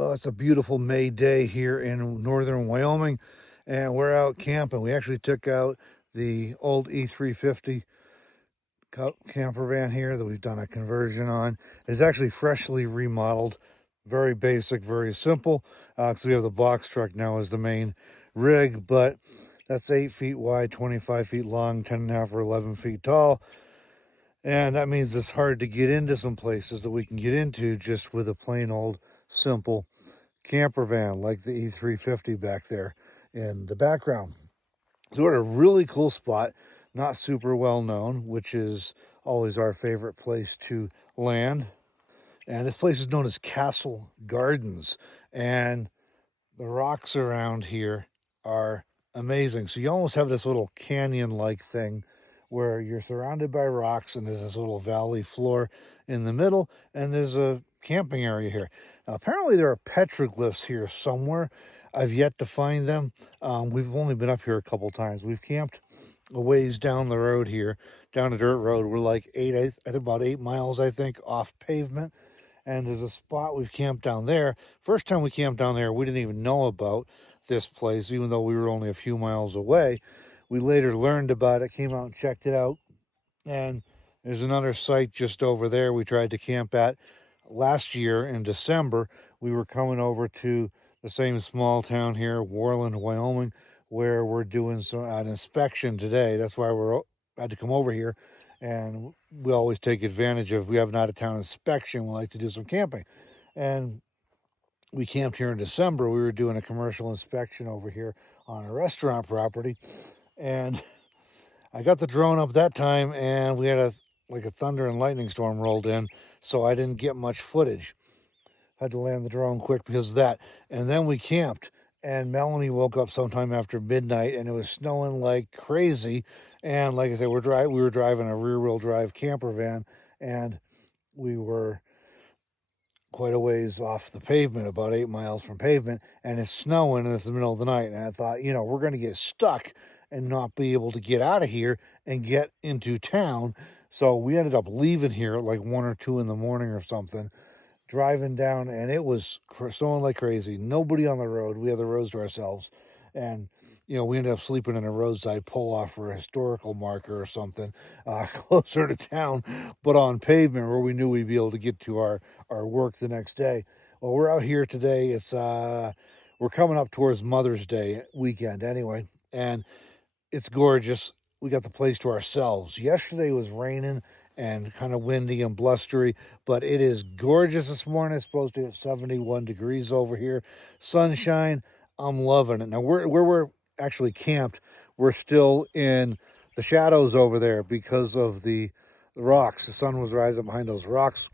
Well, it's a beautiful May day here in northern Wyoming, and we're out camping. We actually took out the old E350 camper van here that we've done a conversion on. It's actually freshly remodeled, very basic, very simple, because we have the box truck now as the main rig, but that's 8 feet wide, 25 feet long, 10 and a half or 11 feet tall. And that means it's hard to get into some places that we can get into just with a plain old simple camper van like the E350 back there in the background. So we're at a really cool spot, not super well known, which is always our favorite place to land. And this place is known as Castle Gardens. And the rocks around here are amazing. So you almost have this little canyon-like thing where you're surrounded by rocks and there's this little valley floor in the middle, and there's a camping area here. Now, apparently there are petroglyphs here somewhere. I've yet to find them. We've only been up here a couple times. We've camped a ways down the road here, down a dirt road. We're like about 8 miles, I think, off pavement. And there's a spot we've camped down there. First time we camped down there, we didn't even know about this place, even though we were only a few miles away. We later learned about it, came out and checked it out. And there's another site just over there we tried to camp at last year in December. We were coming over to the same small town here, Worland, Wyoming, where we're doing an inspection today. That's why we had to come over here. And we always take advantage of, we have an out-of-town inspection. We like to do some camping. And we camped here in December. We were doing a commercial inspection over here on a restaurant property. And I got the drone up that time, and we had a thunder and lightning storm rolled in, so I didn't get much footage. Had to land the drone quick because of that. And then we camped, and Melanie woke up sometime after midnight, and it was snowing like crazy. And like I said, we were driving a rear-wheel drive camper van, and we were quite a ways off the pavement, about 8 miles from pavement, and it's snowing, and it's the middle of the night. And I thought, we're going to get stuck and not be able to get out of here and get into town. So we ended up leaving here at like 1 or 2 in the morning or something, driving down, and it was snowing like crazy. Nobody on the road. We had the roads to ourselves. And, we ended up sleeping in a roadside pull-off for a historical marker or something closer to town, but on pavement where we knew we'd be able to get to our work the next day. Well, we're out here today. It's we're coming up towards Mother's Day weekend anyway, and it's gorgeous. We got the place to ourselves. Yesterday was raining and kind of windy and blustery, but it is gorgeous this morning. It's supposed to hit 71 degrees over here. Sunshine. I'm loving it. Now, where we're actually camped, we're still in the shadows over there because of the rocks. The sun was rising behind those rocks.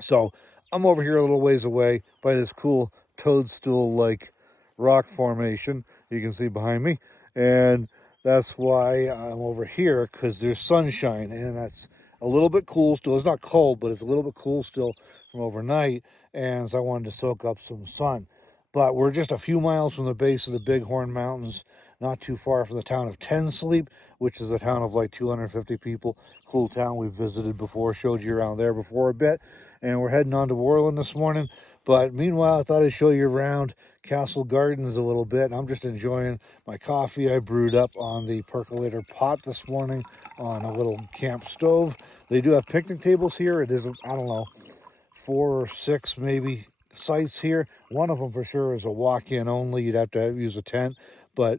So I'm over here a little ways away by this cool toadstool-like rock formation you can see behind me. And that's why I'm over here, because there's sunshine, and that's a little bit cool still. It's not cold, but it's a little bit cool still from overnight, and so I wanted to soak up some sun. But we're just a few miles from the base of the Bighorn Mountains, not too far from the town of Ten Sleep, which is a town of like 250 people. Cool town we've visited before, showed you around there before a bit. And we're heading on to Worland this morning. But meanwhile, I thought I'd show you around Castle Gardens a little bit. I'm just enjoying my coffee I brewed up on the percolator pot this morning on a little camp stove. They do have picnic tables here. It is, I don't know, 4 or 6 maybe sites here. One of them for sure is a walk-in only. You'd have to use a tent, but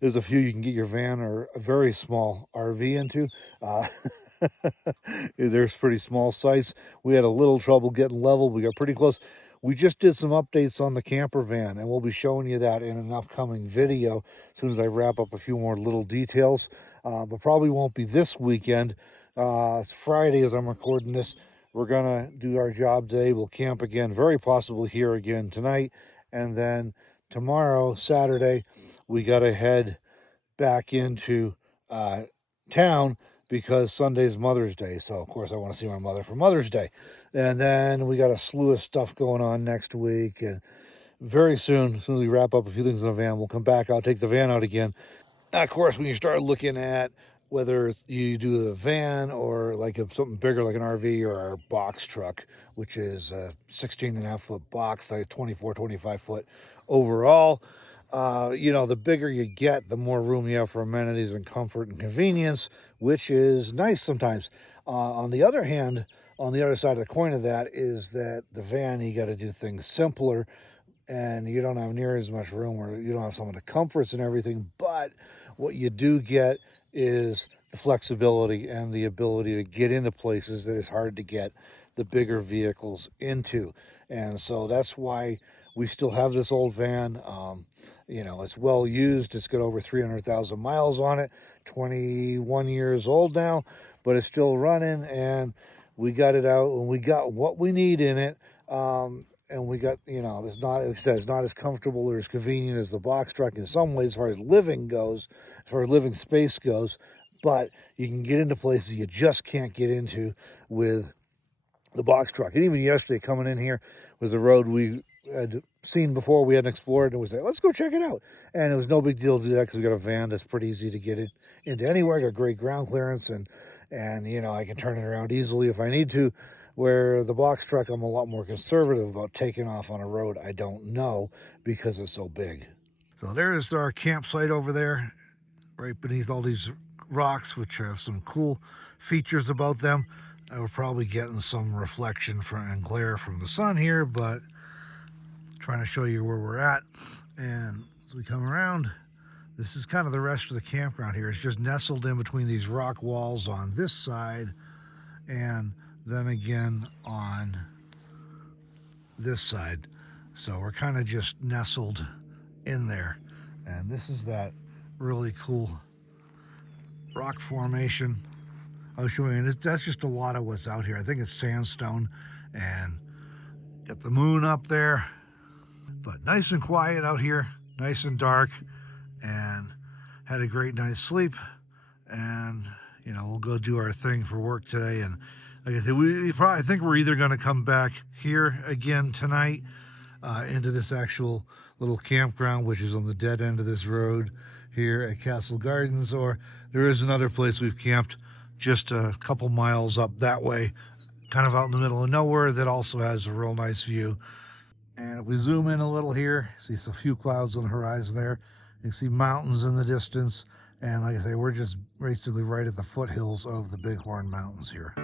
there's a few you can get your van or a very small RV into. There's pretty small sites. We had a little trouble getting level. We got pretty close. We just did some updates on the camper van, and we'll be showing you that in an upcoming video as soon as I wrap up a few more little details. But probably won't be this weekend. It's Friday as I'm recording this. We're going to do our job today. We'll camp again, very possibly here again tonight. And then tomorrow, Saturday, we got to head back into town because Sunday's Mother's Day. So, of course, I want to see my mother for Mother's Day. And then we got a slew of stuff going on next week. And very soon, as soon as we wrap up a few things in the van, we'll come back. I'll take the van out again. Now, of course, when you start looking at whether it's you do the van or like something bigger like an RV or our box truck, which is a 16.5-foot box size, 24, 25 foot overall. The bigger you get, the more room you have for amenities and comfort and convenience, which is nice sometimes. On the other hand, on the other side of the coin of that is that the van, you got to do things simpler, and you don't have near as much room, or you don't have some of the comforts and everything. But what you do get is the flexibility and the ability to get into places that is hard to get the bigger vehicles into. And so that's why we still have this old van. It's well used. It's got over 300,000 miles on it, 21 years old now, but it's still running, and we got it out and we got what we need in it. And we got, it's not, like I said, it's not as comfortable or as convenient as the box truck in some ways, as far as living goes, as far as living space goes, but you can get into places you just can't get into with the box truck. And even yesterday, coming in here was a road we had seen before, we hadn't explored, and we said, let's go check it out. And it was no big deal to do that because we got a van that's pretty easy to get into anywhere. Got great ground clearance, and I can turn it around easily if I need to. Where the box truck, I'm a lot more conservative about taking off on a road I don't know because it's so big. So there's our campsite over there, right beneath all these rocks, which have some cool features about them. We're probably getting some reflection and glare from the sun here, but trying to show you where we're at. And as we come around, this is kind of the rest of the campground here. It's just nestled in between these rock walls on this side, and then again on this side. So we're kind of just nestled in there. And this is that really cool rock formation I was showing you. That's just a lot of what's out here. I think it's sandstone, and got the moon up there. But nice and quiet out here, nice and dark, and had a great night's sleep. And we'll go do our thing for work today. And like I said, I think we're either going to come back here again tonight into this actual little campground, which is on the dead end of this road here at Castle Gardens, or there is another place we've camped just a couple miles up that way, kind of out in the middle of nowhere, that also has a real nice view. And if we zoom in a little here, see a few clouds on the horizon there. You can see mountains in the distance. And like I say, we're just basically right at the foothills of the Bighorn Mountains here.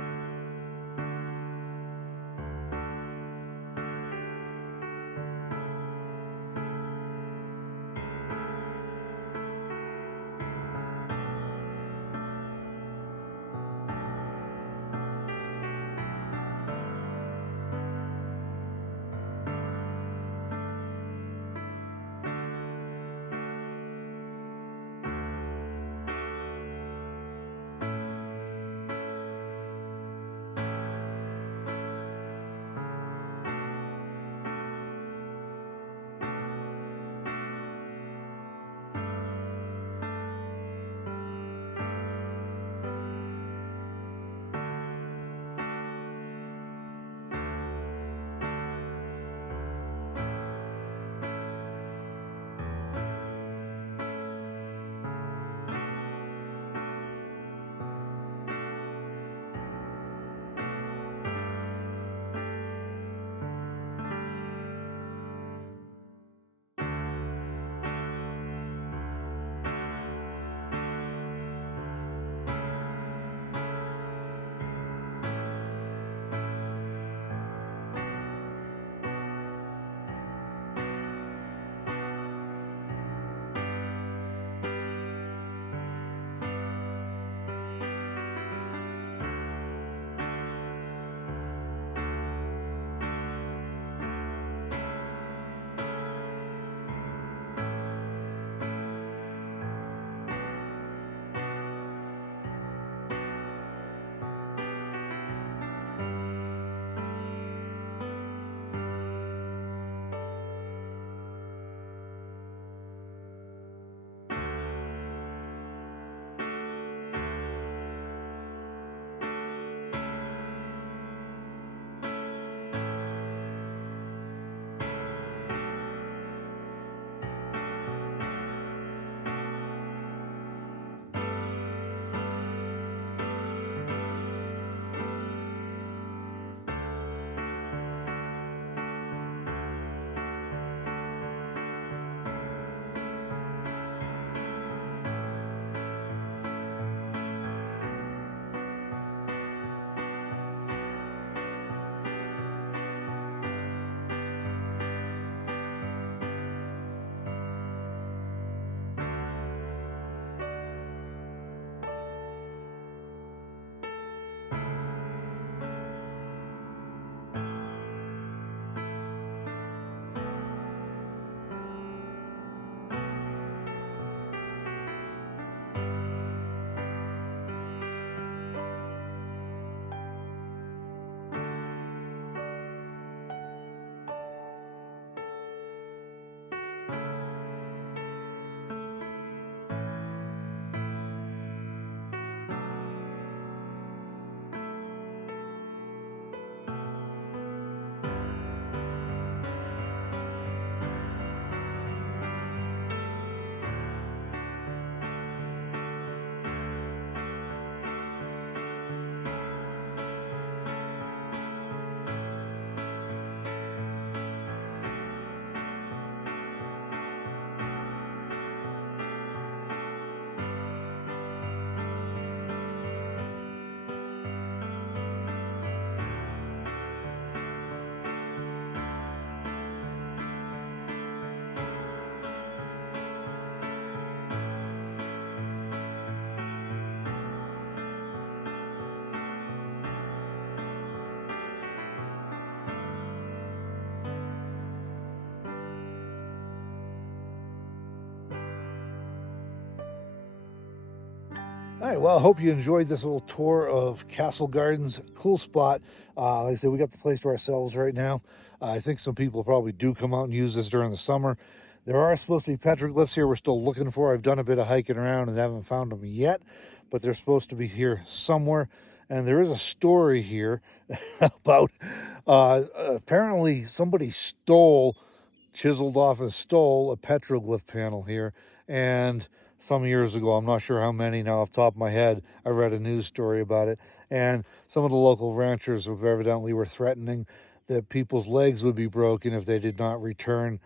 All right, well, I hope you enjoyed this little tour of Castle Gardens. Cool spot. Like I said, we got the place to ourselves right now. I think some people probably do come out and use this during the summer. There are supposed to be petroglyphs here we're still looking for. I've done a bit of hiking around and haven't found them yet, but they're supposed to be here somewhere. And there is a story here about apparently somebody chiseled off and stole a petroglyph panel here. And some years ago, I'm not sure how many now off the top of my head, I read a news story about it. And some of the local ranchers evidently were threatening that people's legs would be broken if they did not return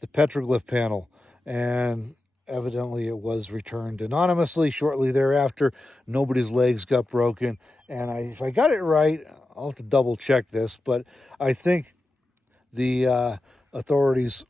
the petroglyph panel. And evidently it was returned anonymously shortly thereafter. Nobody's legs got broken. And if I got it right, I'll have to double check this, but I think the authorities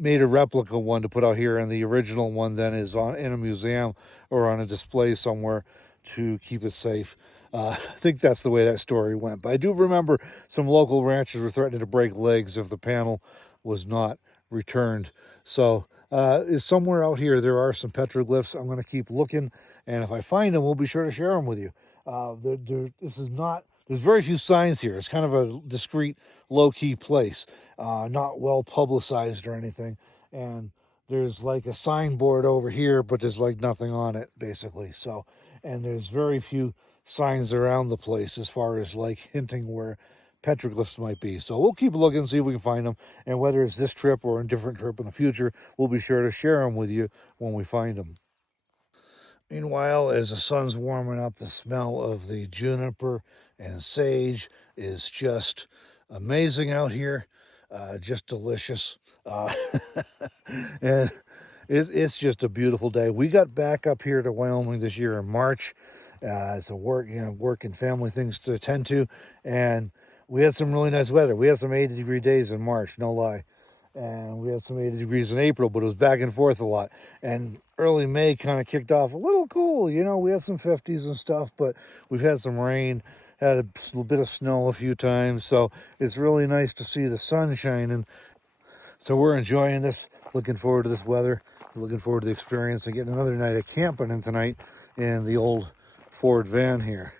made a replica one to put out here, and the original one then is in a museum or on a display somewhere to keep it safe. I think that's the way that story went. But I do remember some local ranchers were threatening to break legs if the panel was not returned. So is somewhere out here there are some petroglyphs. I'm going to keep looking, and if I find them, we'll be sure to share them with you. There's very few signs here. It's kind of a discreet, low-key place, not well publicized or anything. And there's like a signboard over here, but there's like nothing on it, basically. So, and there's very few signs around the place as far as like hinting where petroglyphs might be. So we'll keep looking, see if we can find them. And whether it's this trip or a different trip in the future, we'll be sure to share them with you when we find them. Meanwhile, as the sun's warming up, the smell of the juniper and sage is just amazing out here. Just delicious. And it's just a beautiful day. We got back up here to Wyoming this year in March. It's a work and family things to attend to. And we had some really nice weather. We had some 80-degree days in March, no lie. And we had some 80 degrees in April, but it was back and forth a lot. And early May kind of kicked off a little cool. We had some 50s and stuff, but we've had some rain, had a bit of snow a few times. So it's really nice to see the sun shining. So we're enjoying this, looking forward to this weather, looking forward to the experience and getting another night of camping in tonight in the old Ford van here.